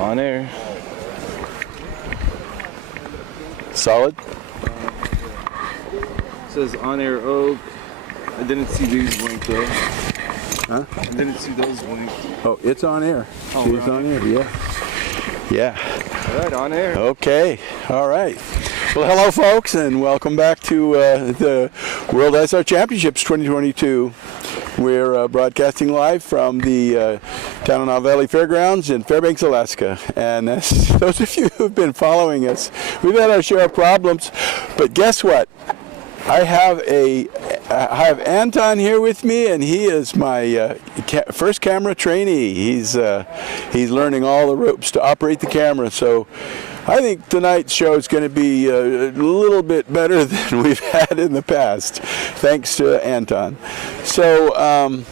On air. Solid? It says on air oak. I didn't see these blink though. Huh? I didn't see those blink. Oh, it's on air. Oh, She's on air, yeah. Yeah. All right, on air. Okay, all right. Well, hello folks, and welcome back to the World SR Championships 2022. We're broadcasting live from the Tanana Valley Fairgrounds in Fairbanks, Alaska. And as those of you who've been following us, we've had our share of problems, but guess what? I have Anton here with me, and he is my first camera trainee. He's learning all the ropes to operate the camera. So I think tonight's show is going to be a little bit better than we've had in the past, thanks to Anton. So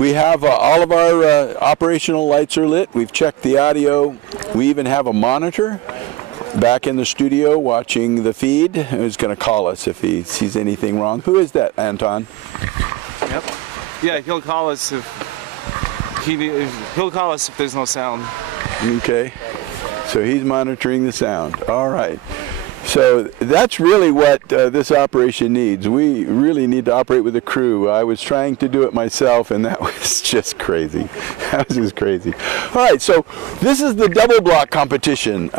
we have all of our operational lights are lit. We've checked the audio. We even have a monitor back in the studio watching the feed. Who's going to call us if he sees anything wrong? Who is that, Anton? Yep. Yeah, he'll call us if he'll call us if there's no sound. Okay. So he's monitoring the sound. All right. So that's really what this operation needs. We really need to operate with a crew. I was trying to do it myself, and that was just crazy. That was just crazy. All right, so this is the double block competition.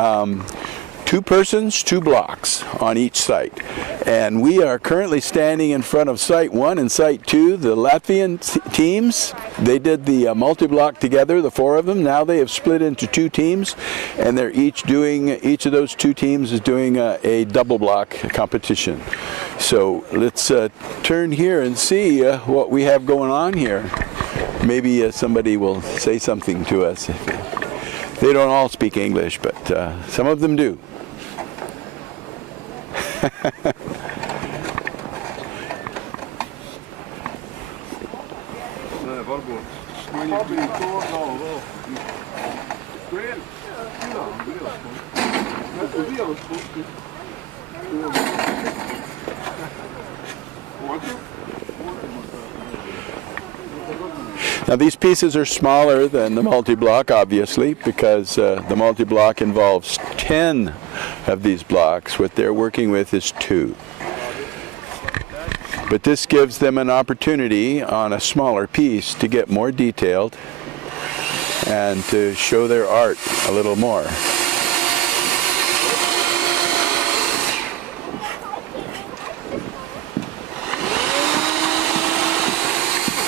2 persons, 2 blocks on each site. And we are currently standing in front of Site 1 and Site 2. The Latvian teams, they did the multi-block together, the 4 of them. Now they have split into 2 teams, and they're each of those 2 teams is doing a double block competition. So let's turn here and see what we have going on here. Maybe somebody will say something to us. They don't all speak English, but some of them do. Now these pieces are smaller than the multi-block, obviously, because the multi-block involves 10 of these blocks. What they're working with is 2. But this gives them an opportunity on a smaller piece to get more detailed and to show their art a little more.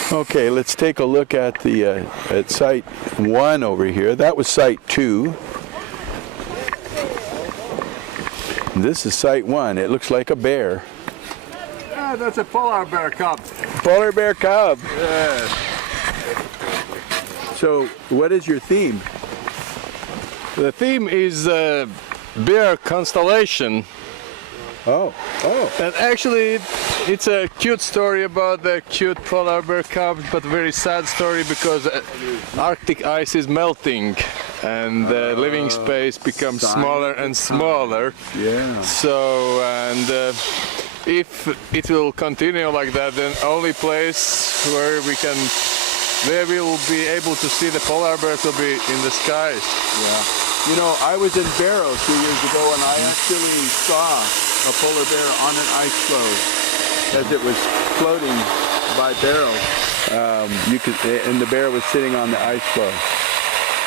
Okay, let's take a look at the at Site 1 over here. That was Site 2. This is Site 1. It looks like a bear. Yeah, that's a polar bear cub. Polar bear cub. Yes. So, what is your theme? The theme is bear constellation. Oh. And actually, it's a cute story about the cute polar bear cub, but very sad story because Arctic ice is melting and the living space becomes smaller and smaller. Yeah. So, and if it will continue like that, then only place where we'll be able to see the polar bears will be in the skies. Yeah. You know, I was in Barrow 2 years ago, and I actually saw a polar bear on an ice floe as it was floating by Barrow. And the bear was sitting on the ice floe.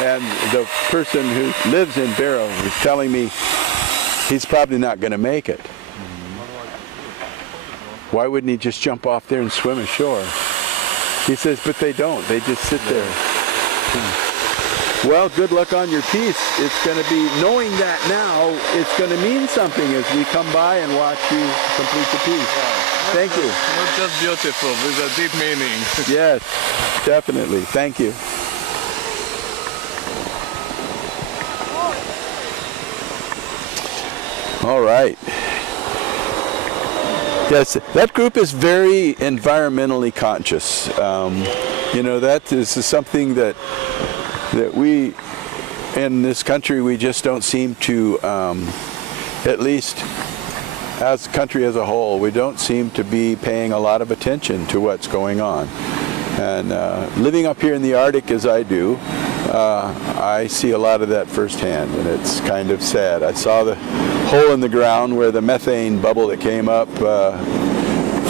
And the person who lives in Barrow was telling me he's probably not going to make it. Why wouldn't he just jump off there and swim ashore? He says, but they don't. They just sit there. Well, good luck on your piece. It's going to be, knowing that now, it's going to mean something as we come by and watch you complete the piece. Thank you. Not just beautiful, with a deep meaning. Yes, definitely. Thank you. All right. Yes, that group is very environmentally conscious. You know, that is something that we, in this country, we just don't seem to, at least as a country as a whole, we don't seem to be paying a lot of attention to what's going on. And living up here in the Arctic as I do, I see a lot of that firsthand, and it's kind of sad. I saw the hole in the ground where the methane bubble that came up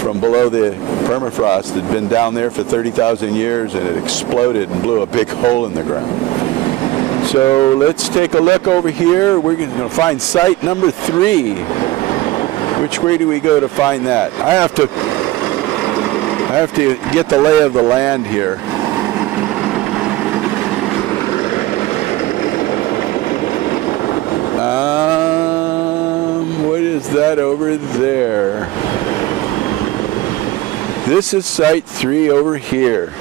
from below the permafrost had been down there for 30,000 years, and it exploded and blew a big hole in the ground. So let's take a look over here. We're going to find site number 3. Which way do we go to find that? I have to get the lay of the land here. What is that over there? This is site 3 over here.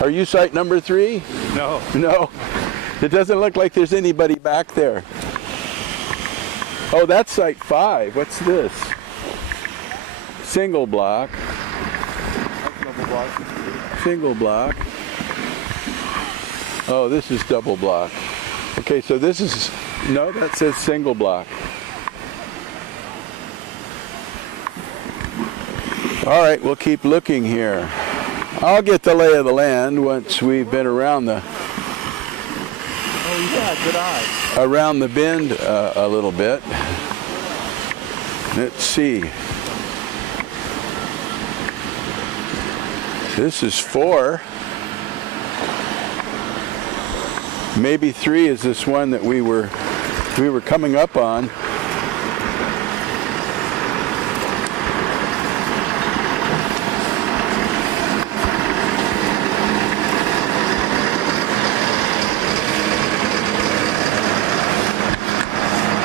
Are you site number 3? No. No. It doesn't look like there's anybody back there. Oh, that's site 5. What's this? Single block. Single block. Oh, this is double block. Okay, so this is, no, that says single block. All right, we'll keep looking here. I'll get the lay of the land once we've been around the Good eye. around the bend a little bit. Let's see. This is 4. Maybe 3 is this one that we were coming up on.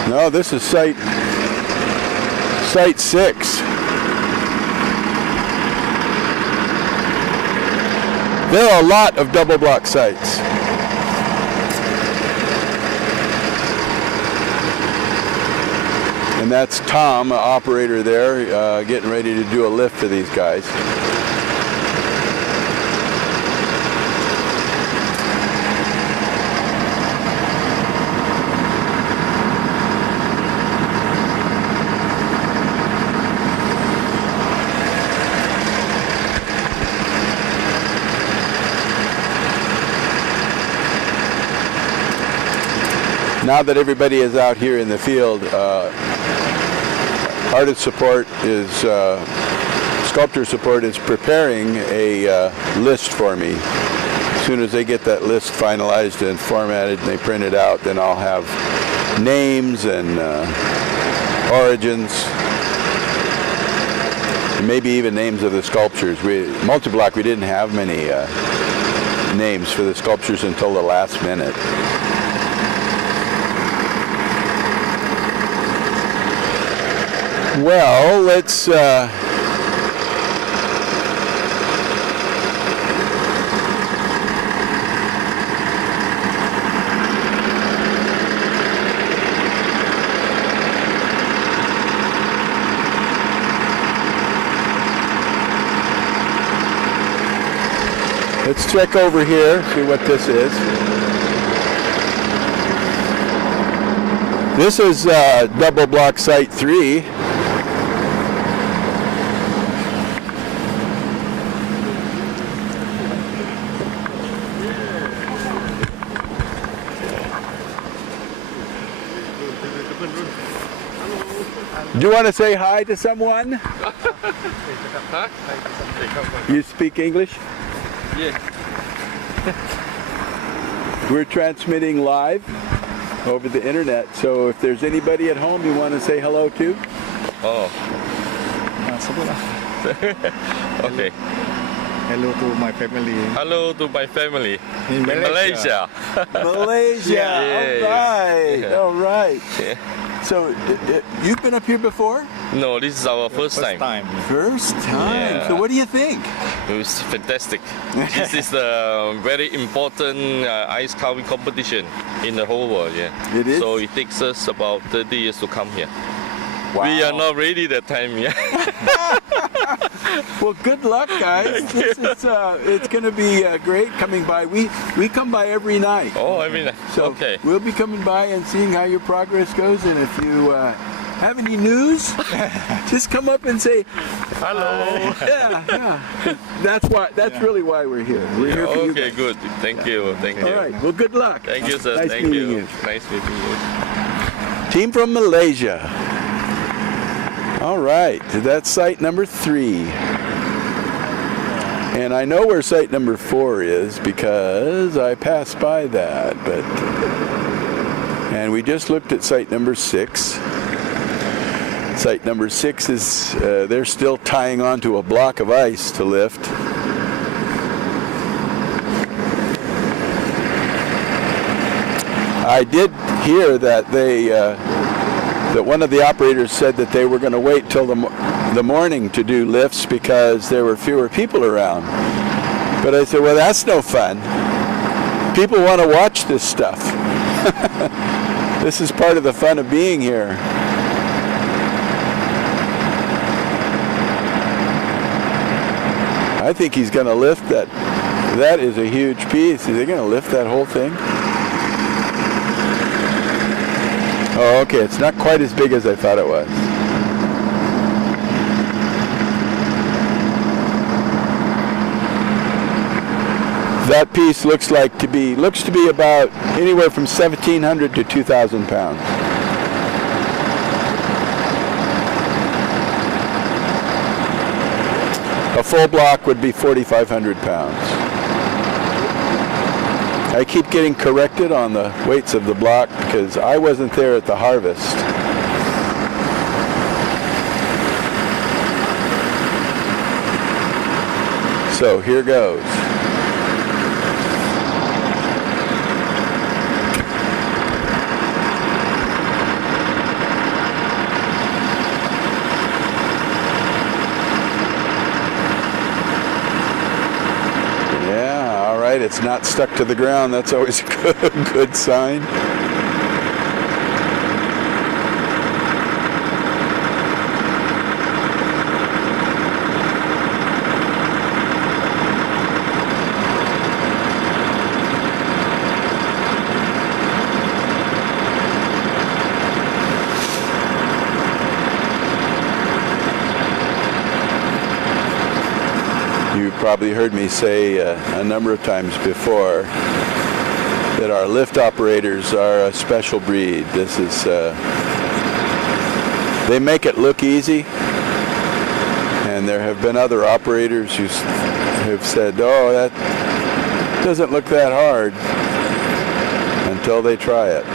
No, this is site 6. There are a lot of double block sites. And that's Tom, an operator there, getting ready to do a lift for these guys. Now that everybody is out here in the field, artist support is, sculptor support is preparing a list for me. As soon as they get that list finalized and formatted and they print it out, then I'll have names and origins, and maybe even names of the sculptures. Multi-block, we didn't have many names for the sculptures until the last minute. Well, let's check over here, see what this is. This is double block site 3. Do you want to say hi to someone? You speak English? Yeah. We're transmitting live over the internet, so if there's anybody at home you want to say hello to? Oh. Okay. Hello to my family. Hello to my family In Malaysia. Malaysia. Yes. All right. Yeah. All right. Yeah. So you've been up here before? No, this is our first time. First time. Yeah. So what do you think? It was fantastic. This is a very important ice carving competition in the whole world. Yeah. It is? So it takes us about 30 years to come here. Wow. We are not ready that time yet. Well, good luck, guys. This is, it's going to be great coming by. We come by every night. Oh, I mean, So okay. we'll be coming by and seeing how your progress goes, and if you have any news? Just come up and say, Hello. yeah. That's really why we're here. We're here for you. Okay, good. Thank you. Thank you. All right. Well, good luck. Thank you, sir. Nice Thank meeting you. you. Nice meeting you. Team from Malaysia. All right, that's site number 3. And I know where site number 4 is because I passed by that. And we just looked at site number 6. Site number 6 is, they're still tying onto a block of ice to lift. I did hear that that one of the operators said that they were going to wait till the morning to do lifts because there were fewer people around. But I said, well, that's no fun. People want to watch this stuff. This is part of the fun of being here. I think he's going to lift that. That is a huge piece. Is he going to lift that whole thing? Oh, okay. It's not quite as big as I thought it was. That piece looks to be about anywhere from 1,700 to 2,000 pounds. A full block would be 4,500 pounds. I keep getting corrected on the weights of the block because I wasn't there at the harvest. So here goes. It's not stuck to the ground. That's always a good sign. Probably heard me say a number of times before that our lift operators are a special breed. This is they make it look easy, and there have been other operators who have said, oh, that doesn't look that hard, until they try it.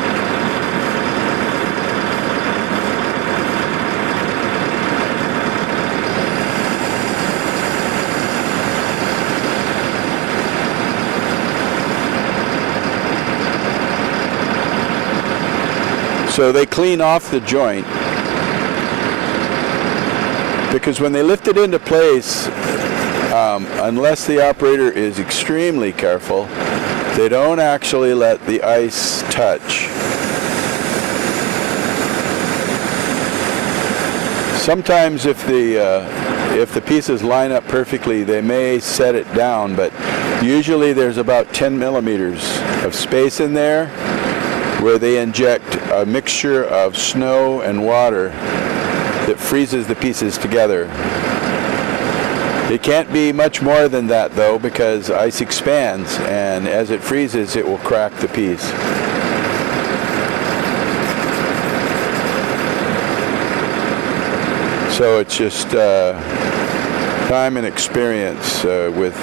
So they clean off the joint because when they lift it into place, unless the operator is extremely careful, they don't actually let the ice touch. Sometimes if the pieces line up perfectly, they may set it down, but usually there's about 10 millimeters of space in there where they inject a mixture of snow and water that freezes the pieces together. It can't be much more than that though, because ice expands, and as it freezes it will crack the piece. So it's just time and experience with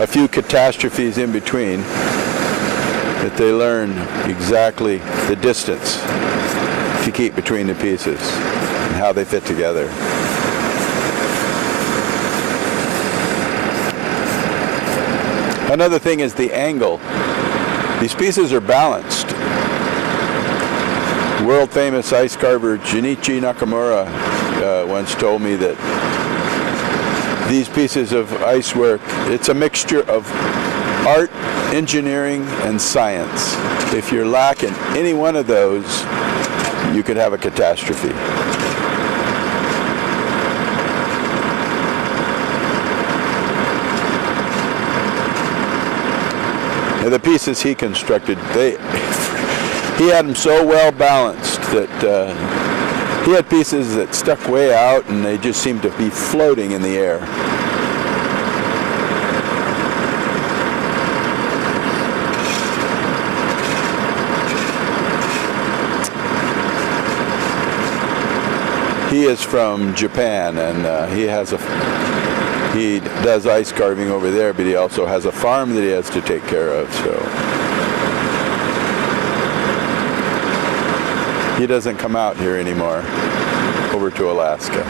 a few catastrophes in between, that they learn exactly the distance to keep between the pieces and how they fit together. Another thing is the angle. These pieces are balanced. World famous ice carver Junichi Nakamura once told me that these pieces of ice work, it's a mixture of art, engineering, and science. If you're lacking any one of those, you could have a catastrophe. The pieces he constructed, He had them so well balanced that he had pieces that stuck way out and they just seemed to be floating in the air. He is from Japan, and he does ice carving over there, but he also has a farm that he has to take care of, so he doesn't come out here anymore, over to Alaska.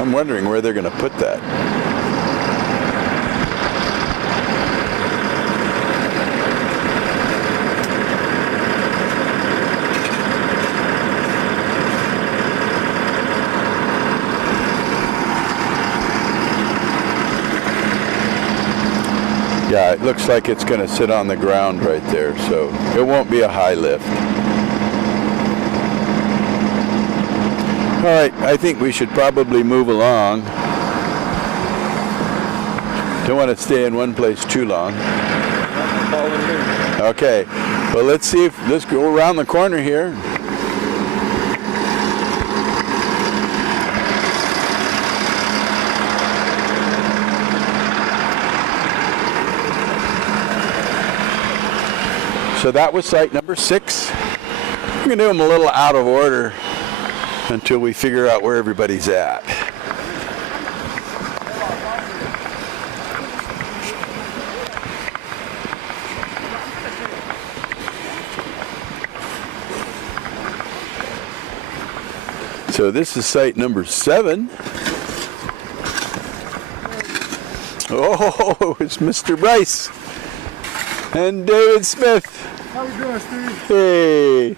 I'm wondering where they're going to put that. Yeah, it looks like it's going to sit on the ground right there, so it won't be a high lift. All right, I think we should probably move along. Don't want to stay in one place too long. Okay, well, let's go around the corner here. So that was site number 6. We're going to do them a little out of order until we figure out where everybody's at. So this is site number 7. Oh, it's Mr. Bryce and David Smith. How you doing, Steve? Hey.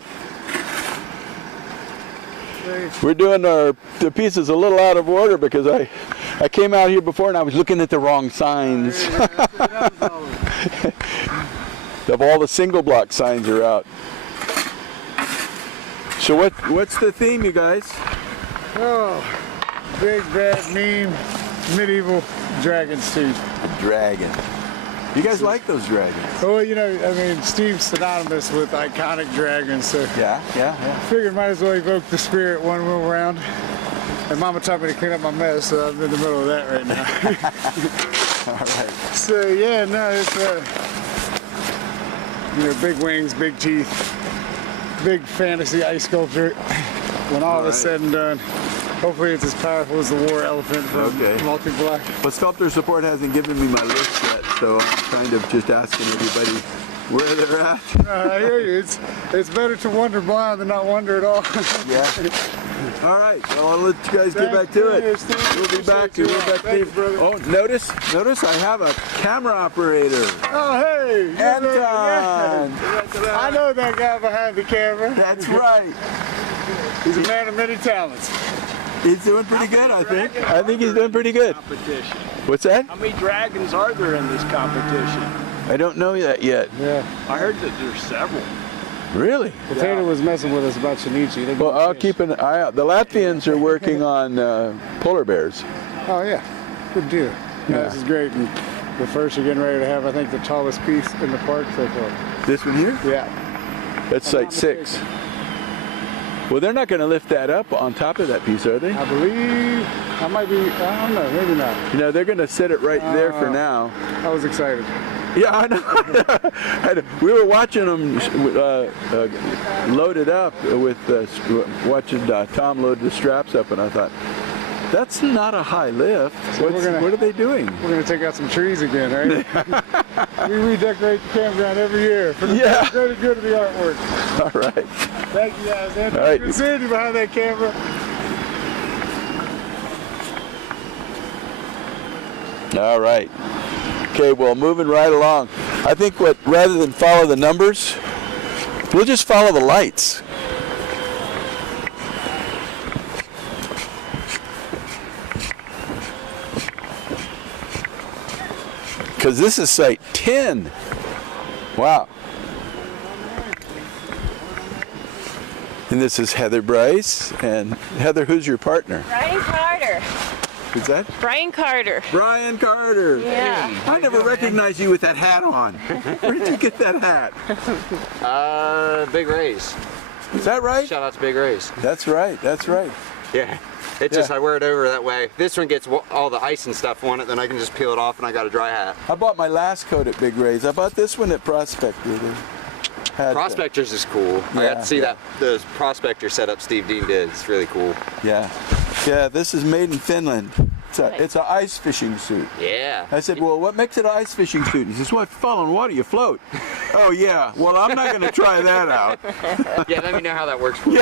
Hey. We're doing the pieces a little out of order because I came out here before and I was looking at the wrong signs. Of all the single block signs are out. So what's the theme, you guys? Oh, big, bad, mean, medieval dragon's teeth. Dragon. You guys like those dragons? Oh, you know, I mean, Steve's synonymous with iconic dragons, so Yeah. figured might as well evoke the spirit one little round. And Mama taught me to clean up my mess, so I'm in the middle of that right now. All right. So yeah, no, it's big wings, big teeth, big fantasy ice sculpture. When all is said and done, hopefully it's as powerful as the war elephant from Multi-Block. Well, Sculptor Support hasn't given me my list yet, so I'm kind of just asking everybody where they're at. I hear you. It's better to wonder blind than not wonder at all. Yeah. All right. Well, I'll let you guys get back to it. We'll be back. Thanks, brother. Oh, notice I have a camera operator. Oh, hey. Anton. I know that guy behind the camera. That's right. He's a man of many talents. He's doing pretty good, I think. I think he's doing pretty good. Competition. What's that? How many dragons are there in this competition? I don't know that yet. Yeah. I heard that there's several. Really? Potato was messing with us about Shinichi. Well, I'll keep an eye out. The Latvians are working on polar bears. Oh, yeah. Good deal. Yeah. This is great. And the first are getting ready to have, I think, the tallest piece in the park so far. This one here? Yeah. That's site 6. Well, they're not going to lift that up on top of that piece, are they? I believe, I might be, I don't know, maybe not. You know, they're going to set it right there for now. I was excited. Yeah, I know. We were watching them load it up with watching Tom load the straps up, and I thought, that's not a high lift. So What are they doing? We're going to take out some trees again, right? We redecorate the campground every year for the greater good of the artwork. All right. Thank you guys, man. All right. Good seeing you behind that camera. All right. Okay, well, moving right along. I think rather than follow the numbers, we'll just follow the lights. Because this is site 10. Wow. And this is Heather Bryce. And Heather, who's your partner? Brian Carter. Who's that? Brian Carter. Brian Carter. Yeah. I never recognized you with that hat on. Where did you get that hat? Big Rays. Is that right? Shout out to Big Rays. That's right. That's right. Yeah. It's just I wear it over that way. This one gets all the ice and stuff on it, then I can just peel it off and I got a dry hat. I bought my last coat at Big Rays. I bought this one at Prospector. Prospectors is cool. I got to see that the Prospector setup Steve Dean did. It's really cool. Yeah. Yeah, this is made in Finland. It's an ice fishing suit. Yeah. I said, well, what makes it an ice fishing suit? He says, well, if you fall in water, you float. Oh, yeah. Well, I'm not going to try that out. Yeah, let me know how that works for you.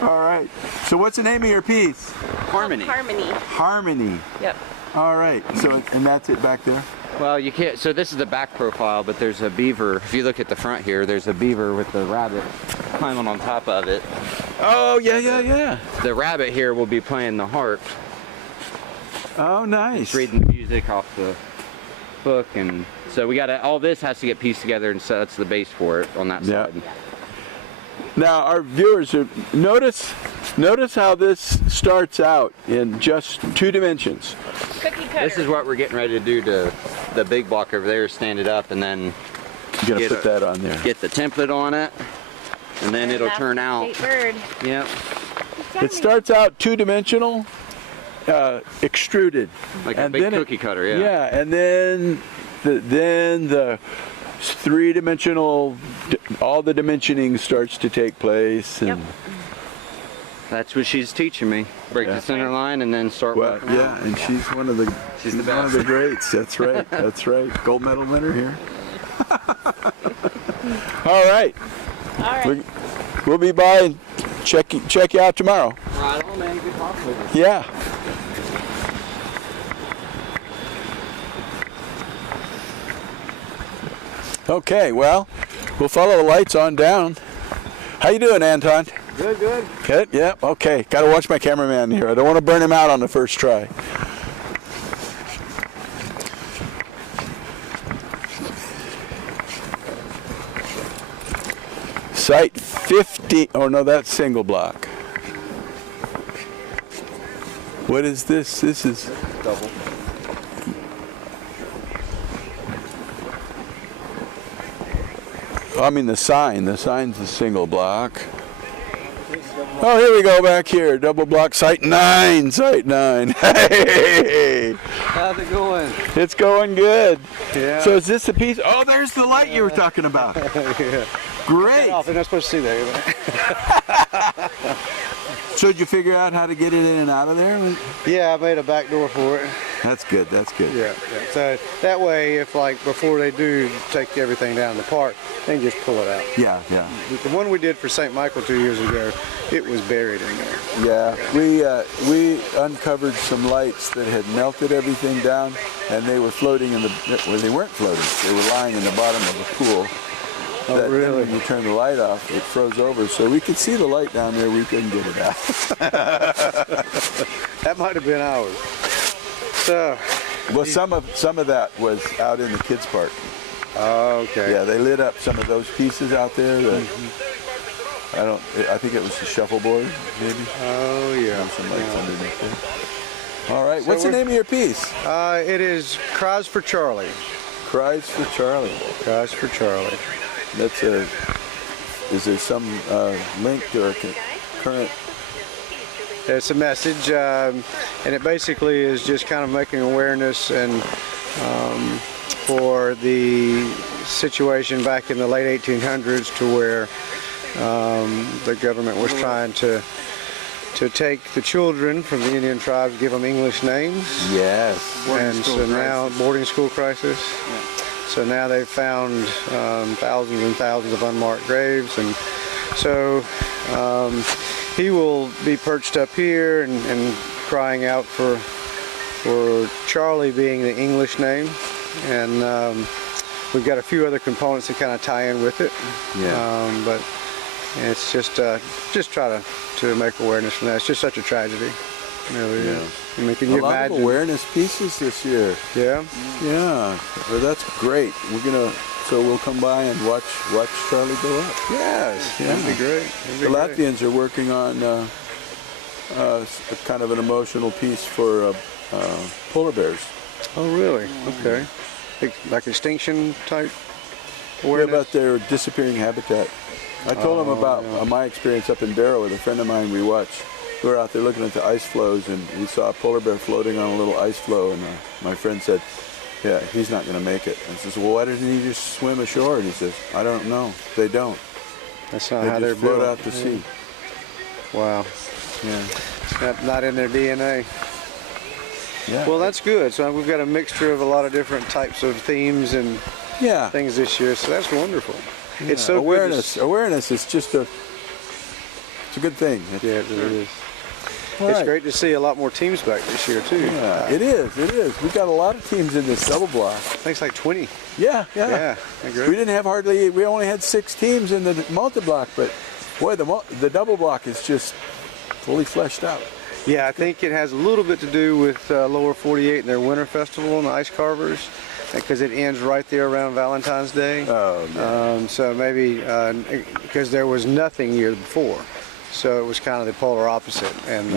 All right. So what's the name of your piece? Harmony. Harmony. Harmony. Yep. All right. So, and that's it back there? Well, you can't, so this is the back profile, but there's a beaver. If you look at the front here, there's a beaver with the rabbit climbing on top of it. Oh, yeah. The rabbit here will be playing the harp. Oh, nice. It's reading the music off the book, and so we got all this has to get pieced together, and so that's the base for it on that side. Now, our viewers, notice how this starts out in just 2 dimensions. Cookie cutter. This is what we're getting ready to do to the big block over there, stand it up, and then You're gonna put that on there. get the template on it, and then it'll turn out. Bird. Yep. It starts out 2-dimensional, extruded, Like a and big then cookie cutter, yeah. Yeah, and then the 3-dimensional, all the dimensioning starts to take place, and That's what she's teaching me. Break the center line and then start working out. yeah, and she's one of the one of the greats. That's right. That's right. Gold medal winner here. All right. All right. We'll be by and check you out tomorrow. Right on, man. Good talking with you. Yeah. Okay, well, we'll follow the lights on down. How you doing, Anton? Good, good. Good? Yeah, okay. Got to watch my cameraman here. I don't want to burn him out on the first try. Site 50, oh no, that's single block. What is this? This is Double. I mean the sign's a single block. Oh, here we go back here. Double block, site 9, site 9. Hey! How's it going? It's going good. Yeah. So is this the piece? Oh, there's the light you were talking about. Yeah. Great. They're not supposed to see that. So did you figure out how to get it in and out of there? Yeah, I made a back door for it. That's good, that's good. Yeah. So that way, if like before they do take everything down the park, they can just pull it out. Yeah. The one we did for St. Michael 2 years ago, it was buried in there. Yeah, we uncovered some lights that had melted everything down, and they were floating in the, well, they weren't floating, they were lying in the bottom of the pool. Oh, That really? When you turn the light off, it froze over, so we could see the light down there, we couldn't get it out. That might have been ours. So. Well, some of that was out in the kids' park. Oh, okay. Yeah, they lit up some of those pieces out there. That, I think it was the shuffleboard, maybe. Oh, yeah. Some lights underneath there. All right, So what's the name of your piece? It is Cries for Charlie. Cries for Charlie. Cries for Charlie. That's a. Is there some link to a current? It's a message, and it basically is just kind of making awareness and for the situation back in the late 1800s to where the government was trying to take the children from the Indian tribes, give them English names. Yes. And so now, boarding school crisis. Yeah. So now they've found thousands and thousands of unmarked graves, and so he will be perched up here and crying out for Charlie being the English name, and we've got a few other components that kind of tie in with it. Yeah. But it's just try to make awareness from that. It's just such a tragedy. Really is. I mean, can A you lot imagine? of awareness pieces this year. Yeah. Yeah, well, that's great. So we'll come by and watch Charlie go up. Yes. Yeah. That'd be great. That'd be The great. Latvians are working on kind of an emotional piece for polar bears. Oh, really? Okay. Like extinction type Yeah, awareness? about their disappearing habitat. I told them about my experience up in Barrow with a friend of mine. We were out there looking at the ice flows, and we saw a polar bear floating on a little ice floe, and my friend said, yeah, he's not going to make it. I says, well, why doesn't he just swim ashore? And he says, I don't know. They don't. That's not They how just they're float built. out to sea. Wow. Yeah. It's not in their DNA. Yeah. Well, that's good. So we've got a mixture of a lot of different types of themes and Yeah. things this year. So that's wonderful. It's so awareness. Awareness is just it's a good thing. Yeah, it really is. All It's right. great to see a lot more teams back this year too. Yeah, it is. It is. We've got a lot of teams in this double block. I think it's like 20. Yeah. Yeah. We didn't have we only had 6 teams in the multi-block, but boy, the double block is just fully fleshed out. Yeah, I think it has a little bit to do with Lower 48 and their winter festival and the ice carvers, because it ends right there around Valentine's Day. Oh, yeah. So maybe because there was nothing year before, so it was kind of the polar opposite, and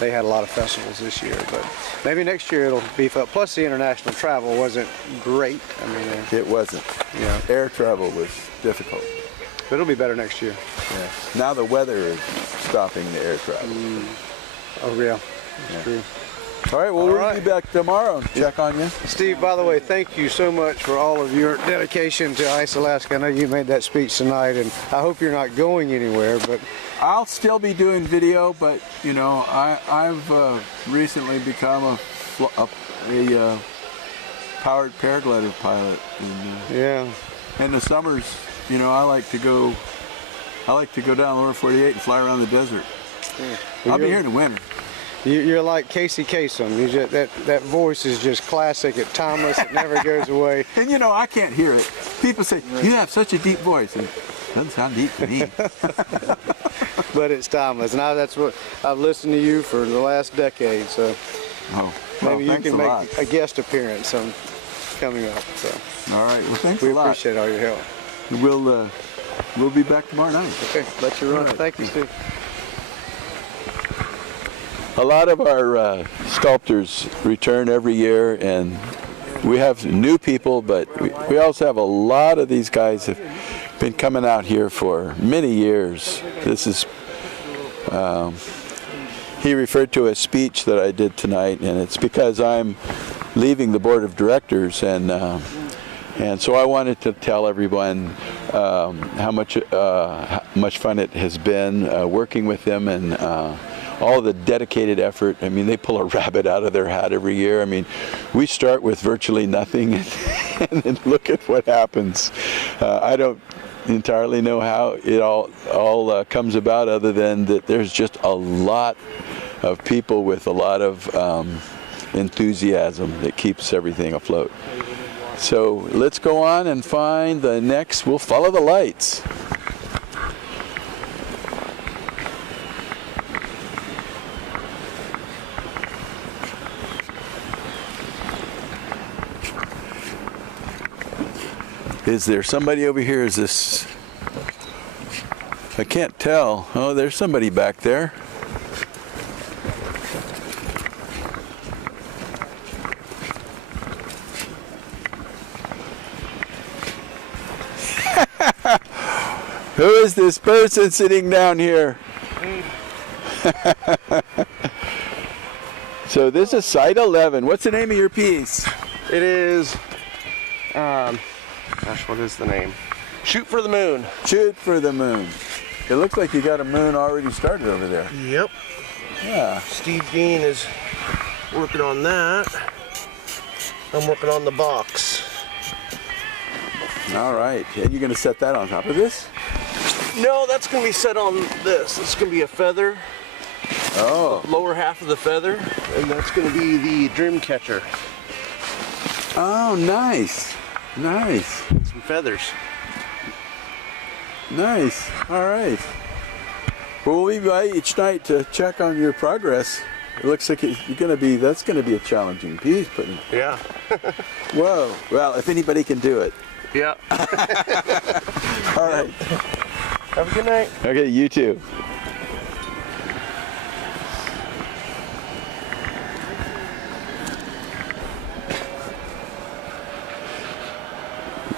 they had a lot of festivals this year. But maybe next year it'll beef up. Plus, the international travel wasn't great. I mean, It wasn't. yeah, Air travel was difficult. but it'll be better next year. Yeah. Now the weather is stopping the air travel. Oh yeah, that's true. All right, well, All we'll right. be back tomorrow and check on you. Steve, by the way, thank you so much for all of your dedication to Ice Alaska. I know you made that speech tonight, and I hope you're not going anywhere, but I'll still be doing video, but you know, I've recently become a powered paraglider pilot. And, yeah. in the summers, you know, I like to go down lower 48 and fly around the desert. I'll be here in the winter. You're like Casey Kasem. You just, that voice is just classic. It's timeless. It never goes away. And you know, I can't hear it. People say, you have such a deep voice. And it doesn't sound deep to me. But it's timeless. And that's what I've listened to you for the last decade. So maybe you can make a guest appearance coming up. So all right. Well, thanks we a lot. appreciate all your help. We'll be back tomorrow night. Okay, let you run. Thank you, Steve. A lot of our sculptors return every year, and we have new people, but we also have a lot of these guys have been coming out here for many years. This is, he referred to a speech that I did tonight, and it's because I'm leaving the board of directors, and so I wanted to tell everyone how much fun it has been working with them, and all the dedicated effort. I mean, they pull a rabbit out of their hat every year. I mean, we start with virtually nothing and then look at what happens. I don't entirely know how it all comes about, other than that there's just a lot of people with a lot of enthusiasm that keeps everything afloat. So let's go on and find the next. We'll follow the lights. Is there somebody over here? Is this? I can't tell. Oh, there's somebody back there. Who is this person sitting down here? So this is Site 11. What's the name of your piece? It is, gosh, what is the name? Shoot for the Moon. Shoot for the Moon. It looks like you got a moon already started over there. Yep. Yeah. Steve Dean is working on that. I'm working on the box. All right. And you're going to set that on top of this? No, that's going to be set on this. It's going to be a feather. Oh. The lower half of the feather. And that's going to be the dream catcher. Oh, nice. Nice. Some feathers. Nice. All right. Well, we'll be by each night to check on your progress. It looks like that's gonna be a challenging piece, but Yeah. whoa. Well, if anybody can do it. Yeah. All right. Have a good night. Okay, you too.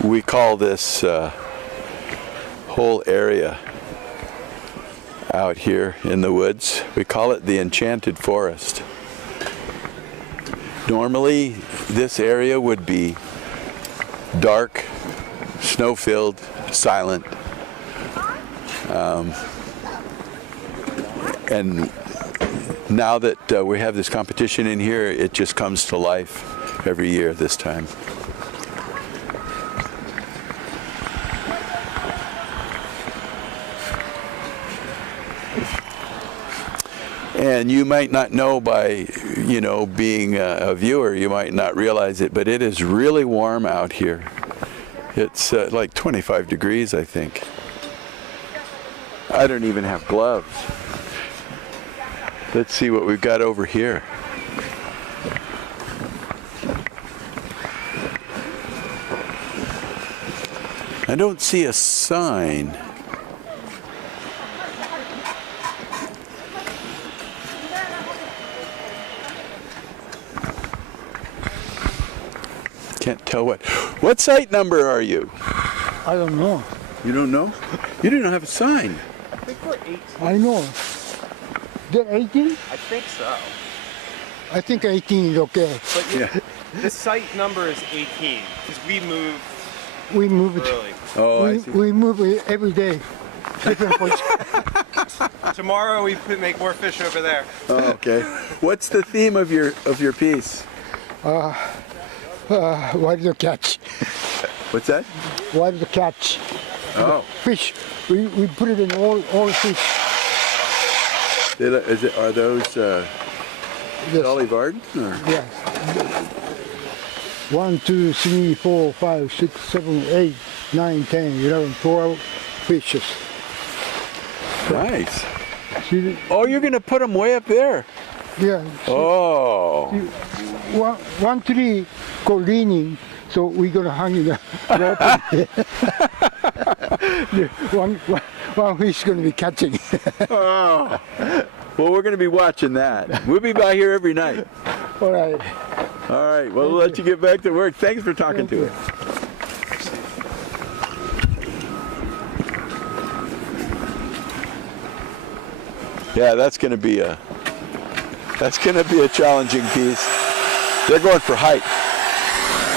We call this whole area out here in the woods, we call it the Enchanted Forest. Normally, this area would be dark, snow-filled, silent, and now that we have this competition in here, it just comes to life every year this time. And you might not know by, being a viewer, you might not realize it, but it is really warm out here. It's like 25 degrees, I think. I don't even have gloves. Let's see what we've got over here. I don't see a sign. Can't tell what site number are you? I don't know. You don't know? You don't have a sign. I think we're 18. I know. They're 18? I think so. I think 18 is okay. But Yeah. the site number is 18 because we moved We move it. early. Oh, I see. We move it every day. Different place. Tomorrow we make more fish over there. Oh, okay. What's the theme of your piece? Why did you catch? What's that? Why did you catch? Oh, Fish. We put it in all fish. are those Yes. Dolly Varden? Or? Yeah. 1, 2, 3, 4, 5, 6, 7, 8, 9, 10, 11, 12 fishes. Nice. See, Oh, you're gonna put them way up there. yeah. Oh. One tree go leaning, so we're gonna hang it up. One fish gonna be catching. Oh. Well, we're gonna be watching that. We'll be by here every night. All right. All right. Well, we'll let you get back to work. Thanks for talking to us. Yeah, that's gonna be a challenging piece. They're going for height.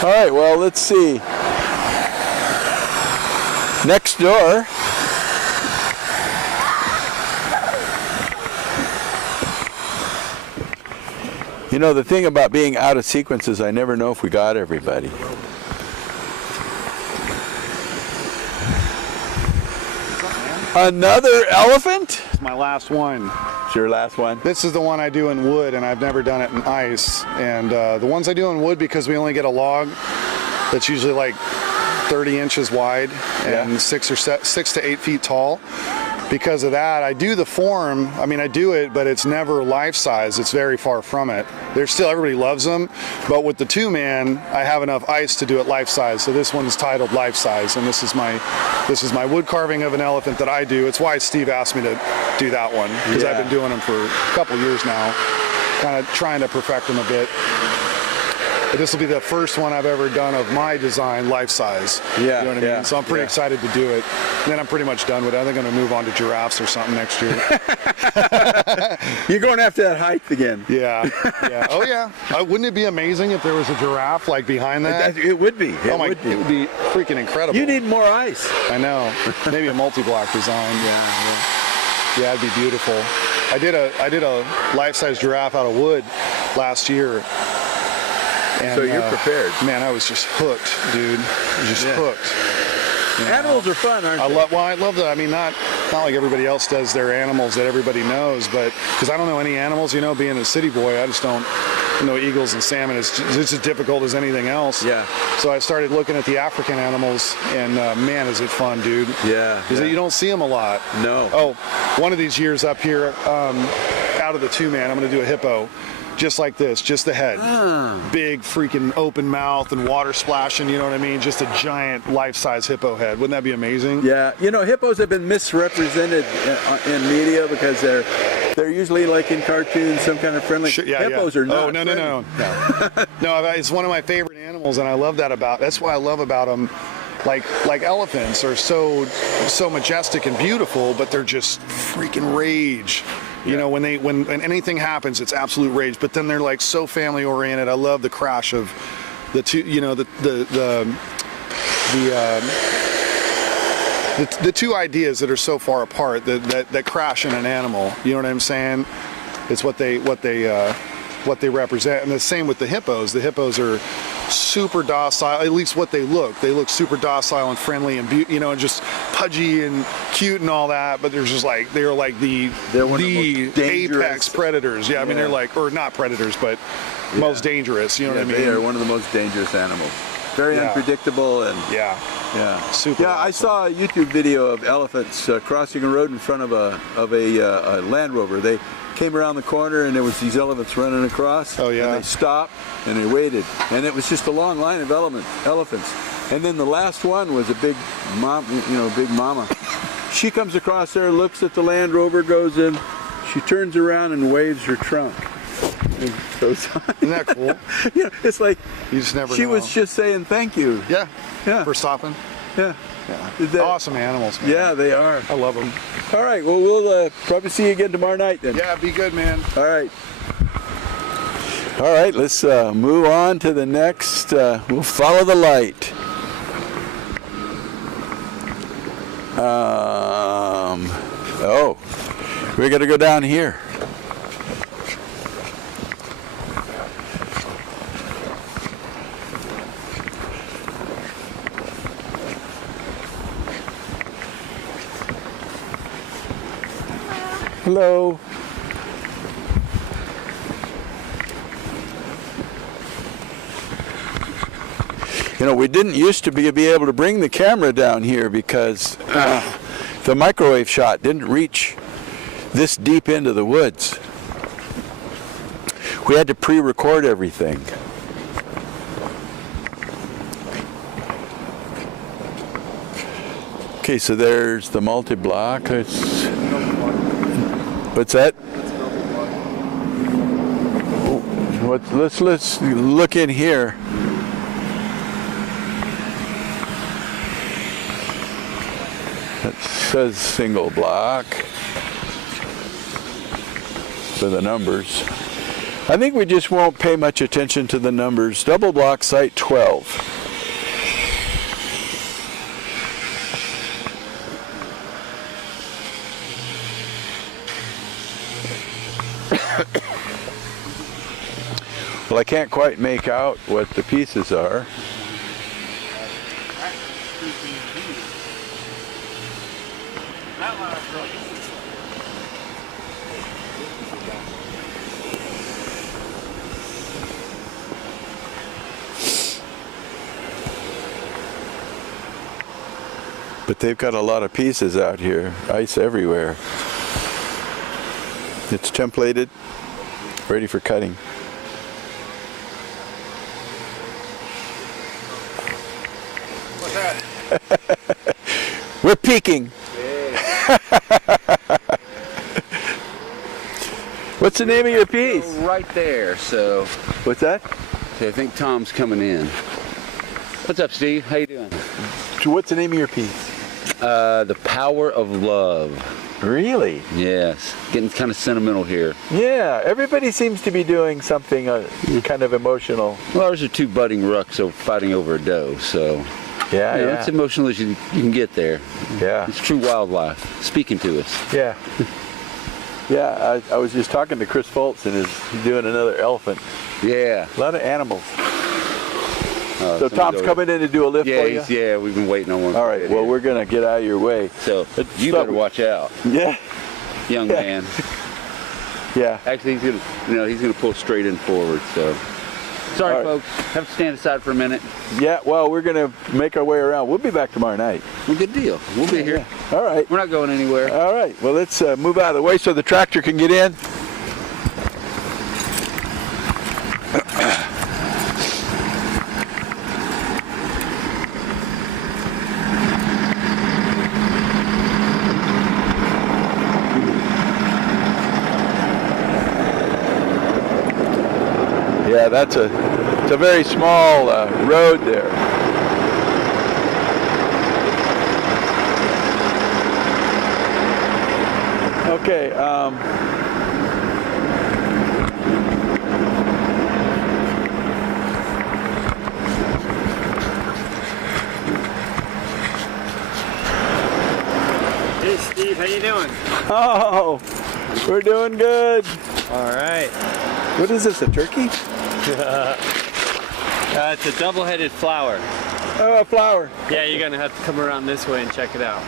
All right. Well, let's see. Next door. You know, the thing about being out of sequence is I never know if we got everybody. Another elephant? It's my last one. It's your last one? This is the one I do in wood, and I've never done it in ice. And the ones I do in wood, because we only get a log that's usually like 30 inches wide and 6 to 8 feet tall. Because of that, I do the form. I mean, I do it, but it's never life size. It's very far from it. Everybody loves them, but with the 2-man, I have enough ice to do it life size. So this one's titled Life Size, and this is my wood carving of an elephant that I do. It's why Steve asked me to do that one, because I've been doing them for a couple years now, kind of trying to perfect them a bit. But this will be the first one I've ever done of my design life size. Yeah, you know what I mean? So I'm pretty excited to do it. And then I'm pretty much done with it. I think I'm going to move on to giraffes or something next year. You're going after that height again. Yeah. Oh yeah. Wouldn't it be amazing if there was a giraffe like behind that? It would be. It would be freaking incredible. You need more ice. I know. Maybe a multi-block design. Yeah, it'd be beautiful. I did a life-size giraffe out of wood last year. And, so you're prepared. Man, I was just hooked, dude. Just hooked. Animals are fun, aren't they? I love that. I mean, not like everybody else does their animals that everybody knows, but because I don't know any animals, being a city boy, I just don't know eagles and salmon. It's as difficult as anything else. Yeah. So I started looking at the African animals, and man, is it fun, dude. Yeah. Because you don't see them a lot. No. Oh, one of these years up here, out out of the two, man, I'm going to do a hippo. Just like this, just the head. Big freaking open mouth and water splashing, you know what I mean? Just a giant life-size hippo head. Wouldn't that be amazing? Yeah, you know, hippos have been misrepresented in media because they're usually like in cartoons, some kind of friendly. Hippos are not. Oh, no. No, it's one of my favorite animals, and I love that that's what I love about them. Like elephants are so majestic and beautiful, but they're just freaking rage. You know, when anything happens, it's absolute rage. But then they're like so family oriented. I love the crash of the two. You know, the two ideas that are so far apart that crash in an animal. You know what I'm saying? It's what they represent. And the same with the hippos. The hippos are super docile, at least what they look. They look super docile and friendly and and just pudgy and cute and all that. But they're like the apex predators. Yeah, I mean they're like, or not predators, but most dangerous. You know what I mean? They are one of the most dangerous animals. Very unpredictable and super. Yeah, I saw a YouTube video of elephants crossing a road in front of a Land Rover. They came around the corner and there was these elephants running across. Oh yeah. And they stopped and they waited, and it was just a long line of elephants. And then the last one was a big mama. She comes across there, looks at the Land Rover, goes in. She turns around and waves her trunk. And goes on. Isn't that cool? You know, it's like you just never. She was just saying thank you. Yeah. For stopping. Yeah. Awesome animals, man. Yeah, they are. I love them. All right, well, we'll probably see you again tomorrow night then. Yeah, be good, man. All right. All right, let's move on to the next. We'll follow the light. We got to go down here. Hello. You know, we didn't used to be able to bring the camera down here because the microwave shot didn't reach this deep into the woods. We had to pre-record everything. Okay, so there's the multi-block. What's that? Let's look in here. It says single block for the numbers. I think we just won't pay much attention to the numbers. Double block site 12. Well, I can't quite make out what the pieces are. But they've got a lot of pieces out here, ice everywhere. It's templated, ready for cutting. What's that? We're peeking. What's the name of your piece? Right there, so. What's that? So I think Tom's coming in. What's up, Steve? How you doing? What's the name of your piece? The Power of Love. Really? Yes. Getting kind of sentimental here. Yeah, everybody seems to be doing something kind of emotional. Well, ours are two budding rucks fighting over a doe, so. Yeah, you know, it's emotional as you can get there. Yeah. It's true wildlife speaking to us. Yeah. Yeah, I was just talking to Chris Foltz and he's doing another elephant. Yeah. A lot of animals. So Tom's coming in to do a lift for you? Yeah, we've been waiting on one. All right, well, we're going to get out of your way. So you better watch out. Yeah. Young man. Yeah. Actually, he's gonna pull straight in forward, so. Sorry, folks. Have to stand aside for a minute. Yeah, well, we're going to make our way around. We'll be back tomorrow night. Well, good deal. We'll be here. Yeah. All right. We're not going anywhere. All right. Well, let's move out of the way so the tractor can get in. Yeah, it's a very small road there. Okay. Hey Steve, how you doing? Oh, we're doing good. All right. What is this, a turkey? It's a double-headed flower. Oh, a flower. Yeah, you're gonna have to come around this way and check it out.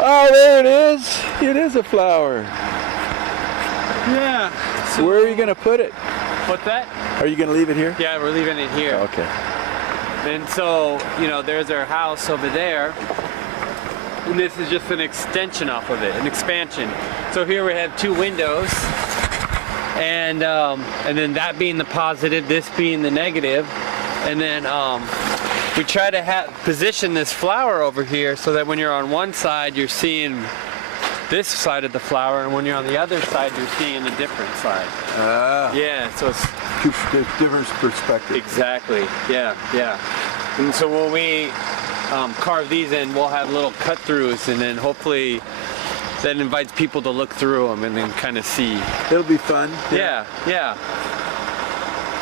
Oh, there it is. It is a flower. Yeah. So Where are you going to put it? what's that? Are you going to leave it here? Yeah, we're leaving it here. Okay. And so, you know, there's our house over there. And this is just an extension off of it, an expansion. So here we have 2 windows. And then that being the positive, this being the negative. And then we try to position this flower over here so that when you're on one side, you're seeing this side of the flower, and when you're on the other side, you're seeing a different side. Yeah, so it's different perspective. exactly. Yeah, yeah. And so when we carve these in, we'll have little cut throughs, and then hopefully that invites people to look through them and then kind of see. It'll be fun. Yeah, yeah.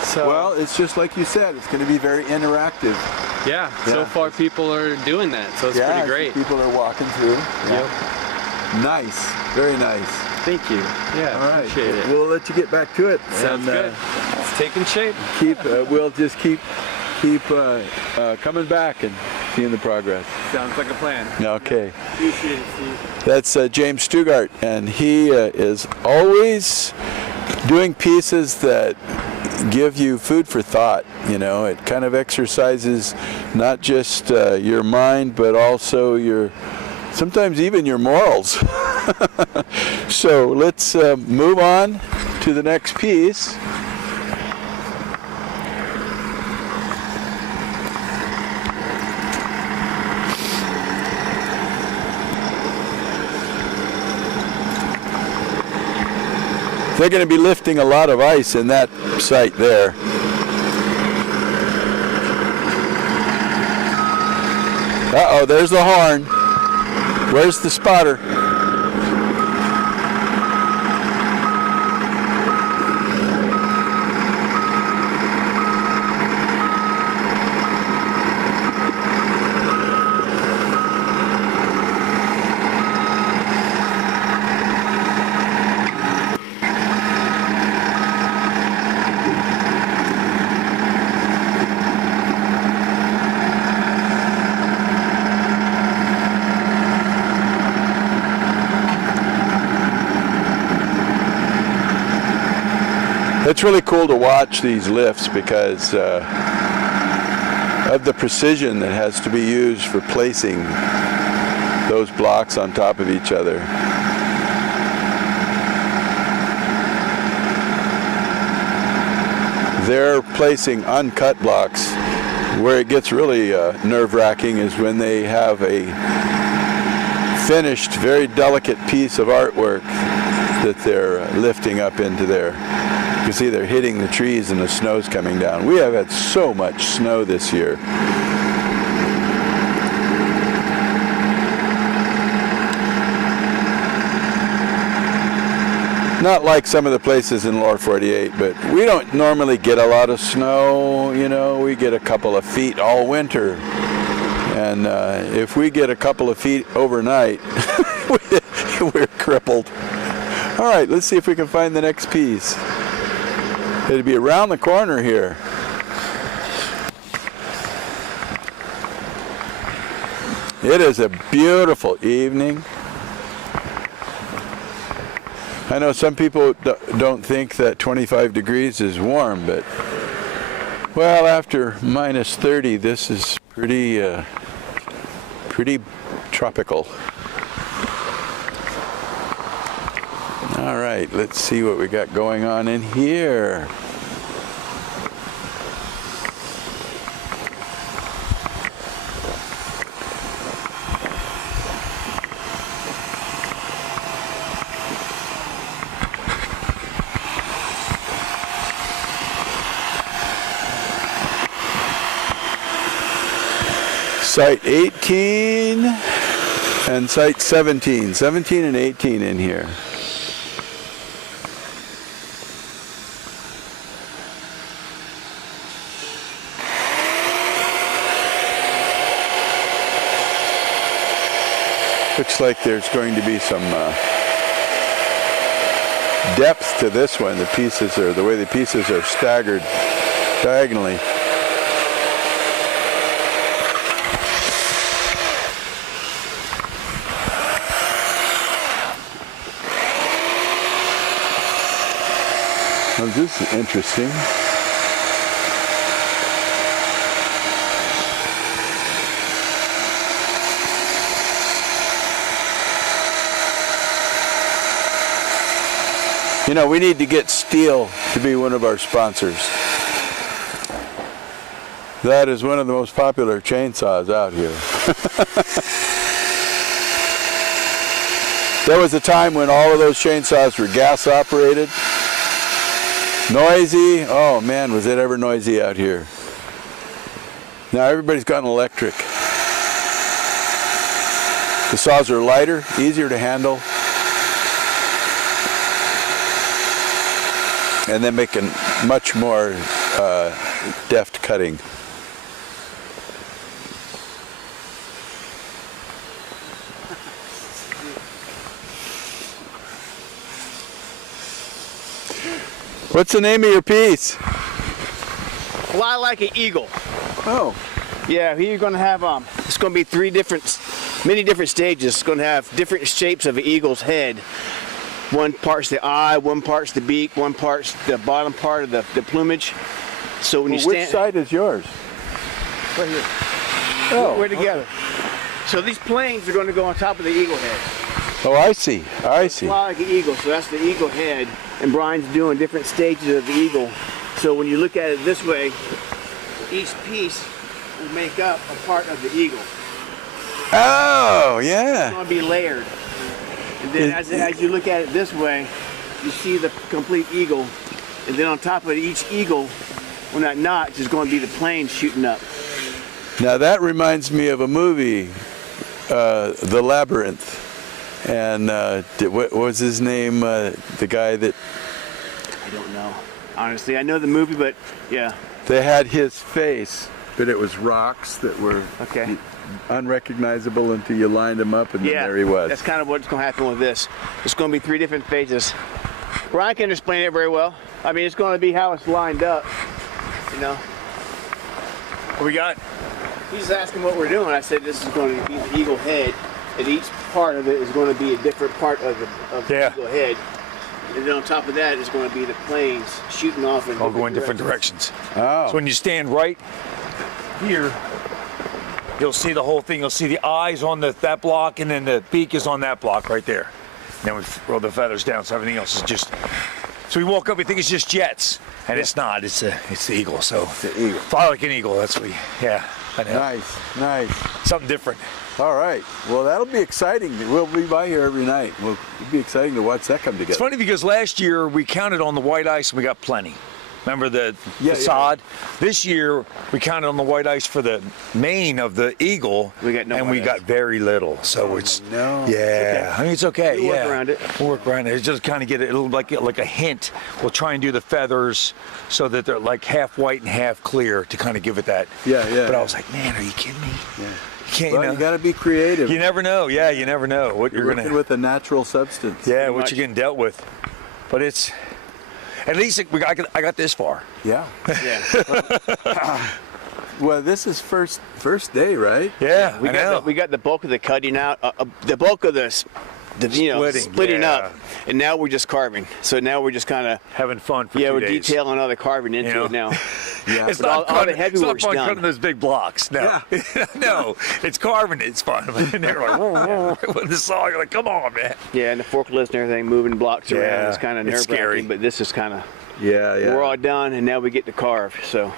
So, Well, it's just like you said, it's going to be very interactive. yeah, so far people are doing that, so it's pretty great. People are walking through. Yep. Nice, very nice. Thank you. Yeah, All right, appreciate it. we'll let you get back to it. Sounds good. It's taking shape. We'll just keep coming back and seeing the progress. Sounds like a plan. Okay. Appreciate it, Steve. That's James Stugart, and he is always doing pieces that give you food for thought. You know, it kind of exercises not just your mind, but also sometimes even your morals. So let's move on to the next piece. They're going to be lifting a lot of ice in that site there. Uh-oh, there's the horn. Where's the spotter? It's really cool to watch these lifts because of the precision that has to be used for placing those blocks on top of each other. They're placing uncut blocks. Where it gets really nerve-wracking is when they have a finished, very delicate piece of artwork that they're lifting up into there. You can see they're hitting the trees and the snow's coming down. We have had so much snow this year. Not like some of the places in lower 48, but we don't normally get a lot of snow. You know, we get a couple of feet all winter. And if we get a couple of feet overnight, we're crippled. All right, let's see if we can find the next piece. It'll be around the corner here. It is a beautiful evening. I know some people don't think that 25 degrees is warm, but well, after minus 30, this is pretty tropical. All right, let's see what we got going on in here. Site 18 and site 17. 17 and 18 in here. Looks like there's going to be some depth to this one. The pieces are, the way the pieces are staggered diagonally. Oh, this is interesting. You know, we need to get steel to be one of our sponsors. That is one of the most popular chainsaws out here. There was a time when all of those chainsaws were gas operated. Noisy. Oh man, was it ever noisy out here. Now everybody's got an electric. The saws are lighter, easier to handle, and then making much more deft cutting. What's the name of your piece? Fly like an eagle. Oh. Yeah, here you're going to have, it's going to be many different stages. It's going to have different shapes of an eagle's head. One part's the eye, one part's the beak, one part's the bottom part of the plumage. So when you stand... Which side is yours? Right here. Oh. We're together. So these planes are going to go on top of the eagle head. Oh, I see. I see. Fly like an eagle, so that's the eagle head. And Brian's doing different stages of the eagle. So when you look at it this way, each piece will make up a part of the eagle. Oh, yeah. It's going to be layered. And then as you look at it this way, you see the complete eagle. And then on top of each eagle, when that notch is going to be the plane shooting up. Now that reminds me of a movie, The Labyrinth. And what was his name? The guy that... I don't know. Honestly, I know the movie, but yeah. They had his face, but it was rocks that were unrecognizable until you lined them up, and then there he was. That's kind of what's going to happen with this. It's going to be 3 different phases. Brian can explain it very well. I mean, it's going to be how it's lined up, you know. What we got? He's asking what we're doing. I said this is going to be the eagle head, and each part of it is going to be a different part of the eagle head. And then on top of that is going to be the planes shooting off in different directions. Oh. So when you stand right here, you'll see the whole thing. You'll see the eyes on that block, and then the beak is on that block right there. And then we roll the feathers down, so everything else is just... So we woke up, we think it's just jets, and it's not. It's the eagle. So the eagle. Fly like an eagle. That's what we... Yeah. I know. Nice, nice. Something different. All right. Well, that'll be exciting. We'll be by here every night. It'll be exciting to watch that come together. It's funny because last year we counted on the white ice and we got plenty. Remember the sod? This year we counted on the white ice for the mane of the eagle, we got very little. So it's okay. I mean it's okay. We'll work around it. We'll work around it. It's just kind of get it like a hint. We'll try and do the feathers so that they're like half white and half clear to kind of give it that. Yeah. But I was like, man, are you kidding me? Yeah. You got to be creative. You never know. Yeah, you never know what you're working gonna with a natural substance. Yeah, what you're getting dealt with. But it's at least I got this far. Yeah. Yeah. Well, this is first day, right? Yeah, we got the bulk of the cutting out, the bulk of the splitting up, and now we're just carving. So now we're just kind of having fun. For we're days. detailing all the carving into it now. Yeah, it's not all the heavy it's not work's fun done. cutting those big blocks. No, no, it's carving. It's fun. And they're like, with the saw, you're like, come on, man. Yeah, and the forklifts and everything, moving blocks around. It's kind of nerve-wracking, but this is kind of. Yeah. We're all done, and now we get to carve. So.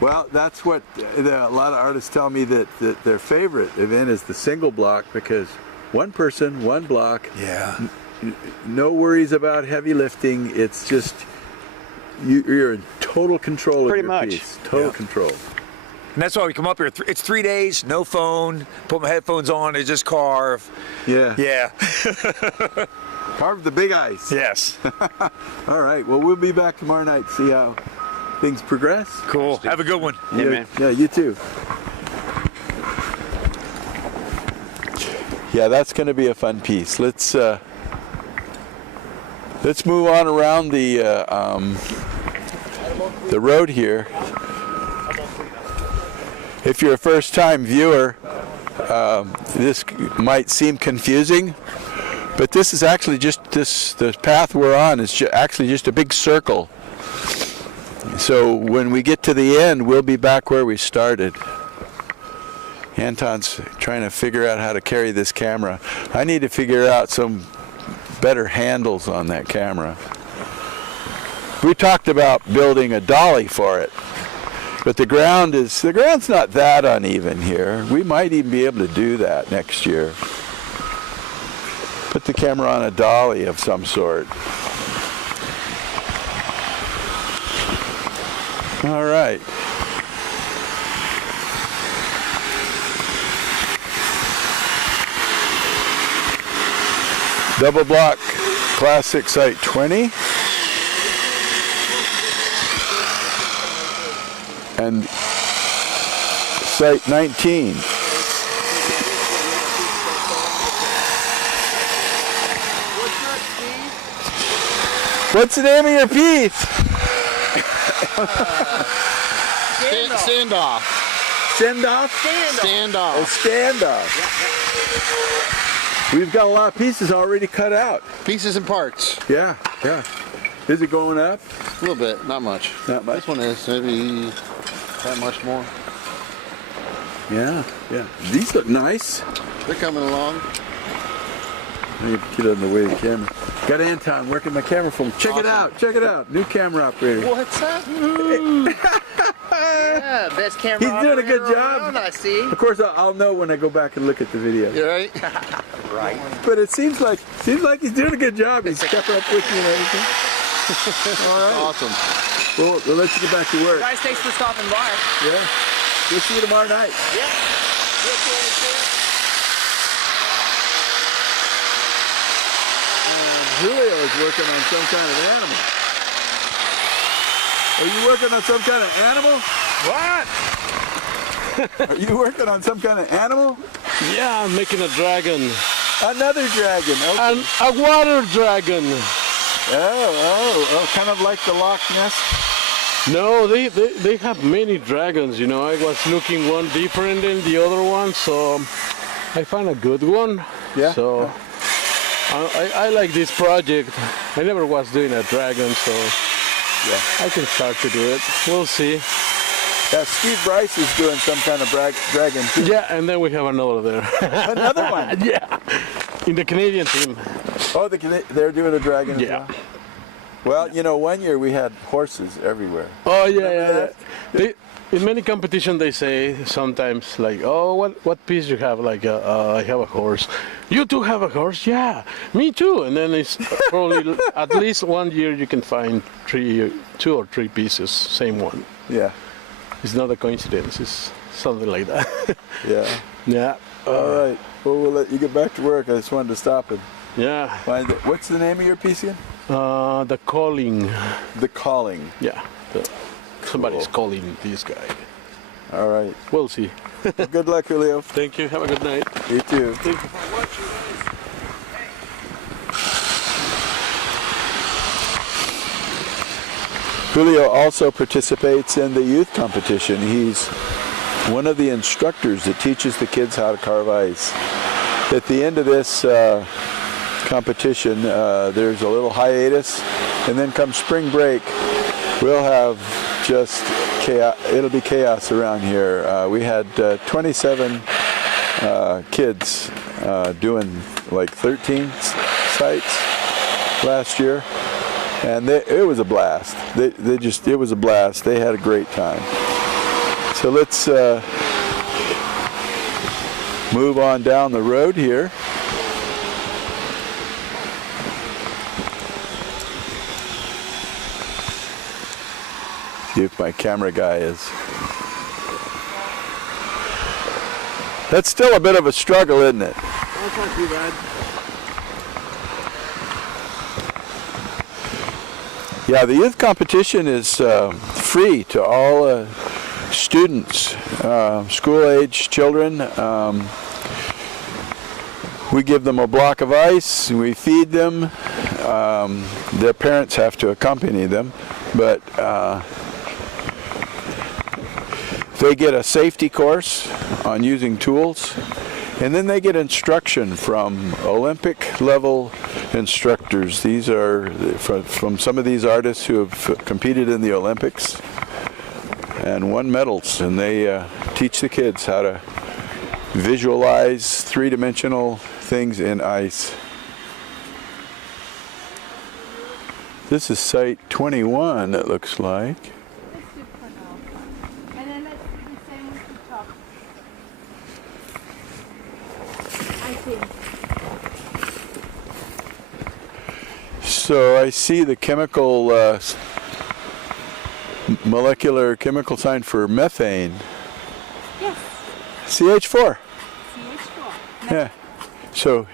Well, that's what a lot of artists tell me that their favorite event is the single block because one person, one block. Yeah. No worries about heavy lifting. It's just you're in total control of your piece. Total control. And that's why we come up here. It's 3 days, no phone, put my headphones on, and just carve. Yeah. Yeah. Carve the big ice. Yes. All right. Well, we'll be back tomorrow night to see how things progress. Cool. Have a good one. Yeah, man. Yeah, you too. Yeah, that's going to be a fun piece. Let's move on around the road here. If you're a first-time viewer, this might seem confusing, but this is actually just the path we're on is actually just a big circle. So when we get to the end, we'll be back where we started. Anton's trying to figure out how to carry this camera. I need to figure out some better handles on that camera. We talked about building a dolly for it, but the ground's not that uneven here. We might even be able to do that next year. Put the camera on a dolly of some sort. All right. Double block classic site 20 and site 19. What's the name of your piece? Standoff. Standoff? Standoff. A standoff. We've got a lot of pieces already cut out. Pieces and parts. Yeah, yeah. Is it going up? A little bit, not much. Not much? This one is maybe that much more. Yeah, yeah. These look nice. They're coming along. I need to get out of the way of the camera. Got Anton working my camera phone. Check it out, check it out. New camera operator. What's up? Yeah, best camera He's doing a good operator job. around, I see. Of course, I'll know when I go back and look at the video. You right? Right. But it seems like he's doing a good job. He's kept up with you and everything. All right. Awesome. Well, we'll let you get back to work. Guys, thanks for stopping by. Yeah. We'll see you tomorrow night. Yeah. Julio is working on some kind of animal. Are you working on some kind of animal? What? Are you working on some kind of animal? Yeah, I'm making a dragon. Another dragon. Okay. A water dragon. Oh, kind of like the Loch Ness. No, they have many dragons, you know. I was looking one different than the other one, so I found a good one. Yeah. So I like this project. I never was doing a dragon, so yeah, I can start to do it. We'll see. Yeah, Steve Bryce is doing some kind of dragon too. Yeah, and then we have another there. Another one? Yeah, in the Canadian team. Oh, they're doing a dragon yeah. as well? Well, you know, one year we had horses everywhere. Oh, yeah. In many competitions, they say sometimes, like, oh, what piece you have? Like, I have a horse. You too have a horse? Yeah, me too. And then it's probably at least 1 year you can find 2 or 3 pieces, same one. Yeah. It's not a coincidence. It's something like that. Yeah. Yeah. All right. Well, we'll let you get back to work. I just wanted to stop and find it. What's the name of your piece again? The Calling. The Calling. Yeah. Somebody's calling this guy. All right. We'll see. Well, good luck, Julio. Thank you. Have a good night. You too. Thank you. Julio also participates in the youth competition. He's one of the instructors that teaches the kids how to carve ice. At the end of this competition, there's a little hiatus, and then come spring break, we'll have just chaos. It'll be chaos around here. We had 27 kids doing like 13 sites last year, and it was a blast. It was a blast. They had a great time. So let's move on down the road here. See if my camera guy is That's still a bit of a struggle, isn't it? That's not too bad. Yeah, the youth competition is free to all students, school-age children. We give them a block of ice, and we feed them. Their parents have to accompany them, but they get a safety course on using tools, and then they get instruction from Olympic level instructors. These are from some of these artists who have competed in the Olympics and won medals, and they teach the kids how to visualize three-dimensional things in ice. This is site 21, it looks like. And then let's do the same with the top. I think. So I see the chemical, molecular chemical sign for methane. Yes. CH4. CH4. Yeah. So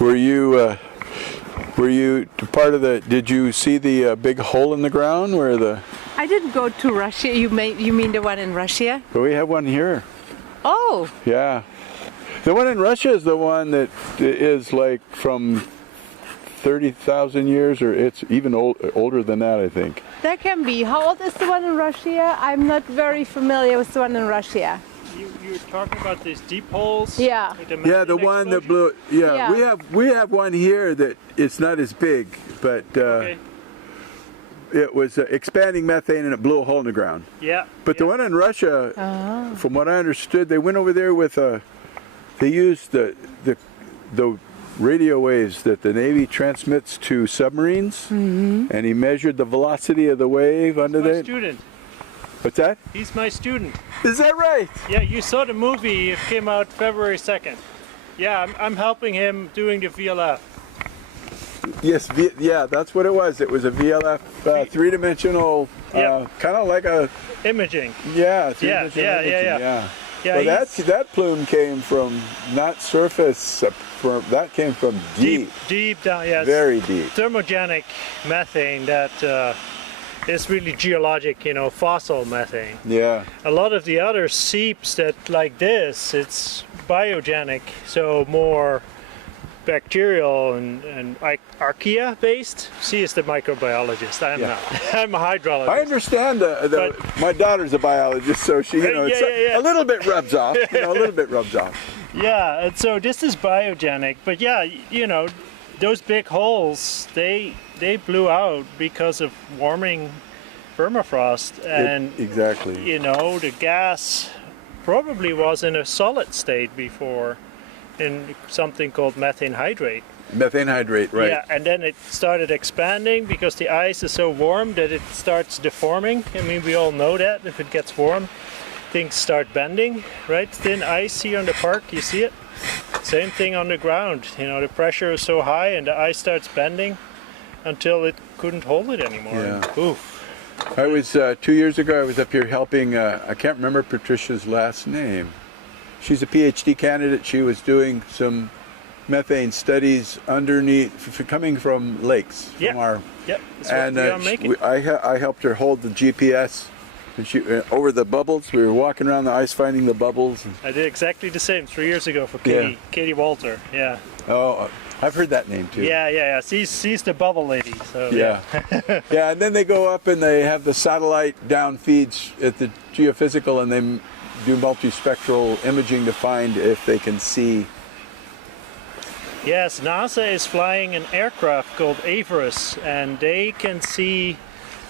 were you part of the? Did you see the big hole in the ground where the? I didn't go to Russia. You mean the one in Russia? But we have one here. Oh. Yeah. The one in Russia is the one that is like from 30,000 years, or it's even older than that, I think. That can be. How old is the one in Russia? I'm not very familiar with the one in Russia. You're talking about these deep holes? Yeah. Yeah, the one that blew. Yeah, we have one here that it's not as big, but it was expanding methane and it blew a hole in the ground. Yeah. But the one in Russia, from what I understood, they went over there with they used the radio waves that the Navy transmits to submarines, and he measured the velocity of the wave under there. Student. What's that? He's my student. Is that right? Yeah, you saw the movie. It came out February 2nd. Yeah, I'm helping him doing the VLF. Yes, yeah, that's what it was. It was a VLF three-dimensional, kind of like a imaging. Yeah, yeah. Yeah, well, that plume came from not surface. That came from deep. Deep down. Yeah. Very deep. Thermogenic methane that is really geologic, fossil methane. Yeah. A lot of the other seeps that like this, it's biogenic, so more bacterial and archaea based. She is the microbiologist. I'm not. I'm a hydrologist. I understand. My daughter's a biologist, so she, a little bit rubs off. A little bit rubs off. Yeah, and so this is biogenic, but yeah, those big holes, they blew out because of warming permafrost, and exactly. The gas probably was in a solid state before, in something called methane hydrate. Methane hydrate, right. Yeah, and then it started expanding because the ice is so warm that it starts deforming. I mean, we all know that if it gets warm, things start bending, right? Thin ice here in the park, you see it? Same thing on the ground. The pressure is so high and the ice starts bending until it couldn't hold it anymore. Yeah. Oof. I was 2 years ago. I was up here helping. I can't remember Patricia's last name. She's a PhD candidate. She was doing some methane studies underneath, coming from lakes. From our. Yep. And I helped her hold the GPS. And she over the bubbles. We were walking around the ice, finding the bubbles. I did exactly the same 3 years ago for Katie Walter. Yeah. Oh, I've heard that name too. Yeah. She's the bubble lady. So yeah. Yeah, and then they go up and they have the satellite down feeds at the geophysical, and they do multispectral imaging to find if they can see. Yes, NASA is flying an aircraft called Averus, and they can see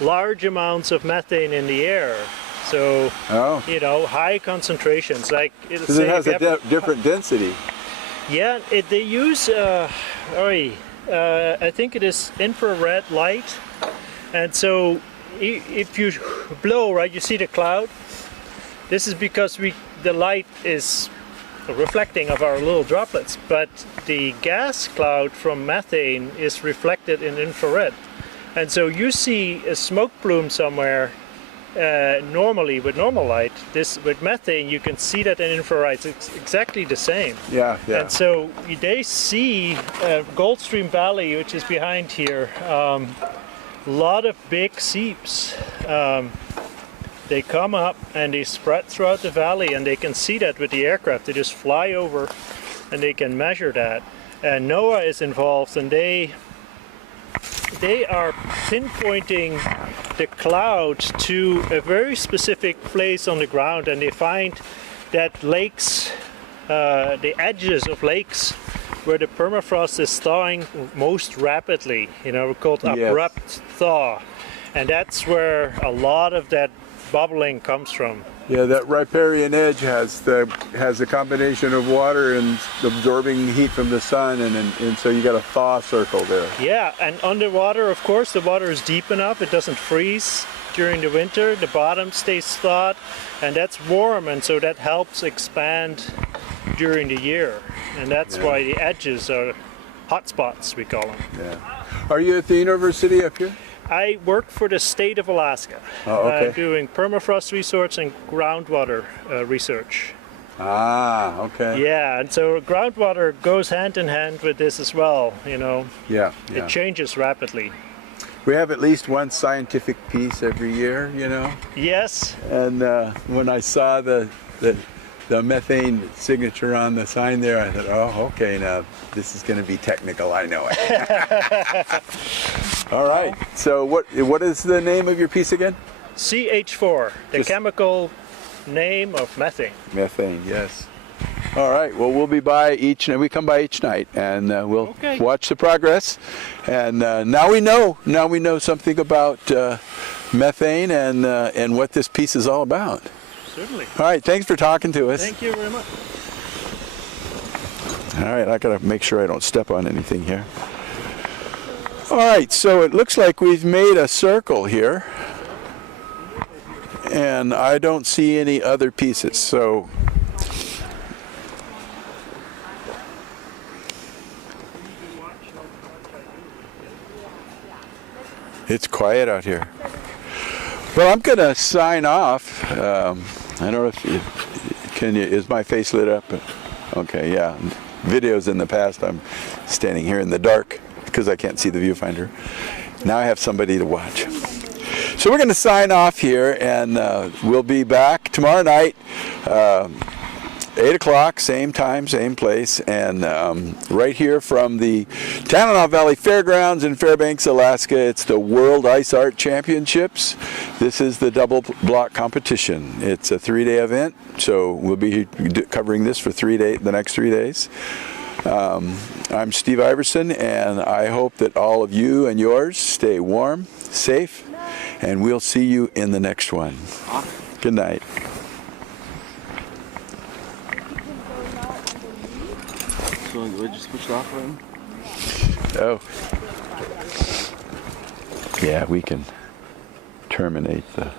large amounts of methane in the air. So, high concentrations. Like because it has a different density. Yeah, they use, I think it is infrared light. And so if you blow, right, you see the cloud. This is because the light is reflecting of our little droplets, but the gas cloud from methane is reflected in infrared. And so you see a smoke plume somewhere normally with normal light. This with methane, you can see that in infrared. It's exactly the same. Yeah, yeah. And so they see Goldstream Valley, which is behind here, a lot of big seeps. They come up and they spread throughout the valley, and they can see that with the aircraft. They just fly over and they can measure that. And NOAA is involved, and they are pinpointing the cloud to a very specific place on the ground, and they find that lakes, the edges of lakes where the permafrost is thawing most rapidly, called abrupt thaw. And that's where a lot of that bubbling comes from. Yeah, that riparian edge has a combination of water and absorbing heat from the sun, and so you got a thaw circle there. Yeah, and underwater, of course, the water is deep enough; it doesn't freeze during the winter. The bottom stays thawed, and that's warm, and so that helps expand during the year, and that's why the edges are hot spots, we call them. Yeah. Are you at the university up here? I work for the state of Alaska, doing permafrost research and groundwater research. Ah, okay. Yeah, and so groundwater goes hand in hand with this as well, Yeah. It changes rapidly. We have at least one scientific piece every year, Yes. And when I saw the methane signature on the sign there, I thought, oh, okay, now this is going to be technical. I know it. All right. So what is the name of your piece again? CH4, the chemical name of methane. Methane, yes. All right. Well, we'll be by we come by each night, and we'll watch the progress. And now we know something about methane and what this piece is all about. Certainly. All right, thanks for talking to us. Thank you very much. All right, I gotta make sure I don't step on anything here. All right, so it looks like we've made a circle here, and I don't see any other pieces, so it's quiet out here. Well, I'm gonna sign off. I don't know if is my face lit up? Okay, yeah. Videos in the past, I'm standing here in the dark because I can't see the viewfinder. Now I have somebody to watch. So we're going to sign off here, and we'll be back tomorrow night, 8 o'clock, same time, same place, and right here from the Tanana Valley Fairgrounds in Fairbanks, Alaska. It's the World Ice Art Championships. This is the double block competition. It's a 3-day event, so we'll be covering this for the next 3 days. I'm Steve Iverson, and I hope that all of you and yours stay warm, safe, and we'll see you in the next one. Good night. So we just switched off then? Oh. Yeah, we can terminate the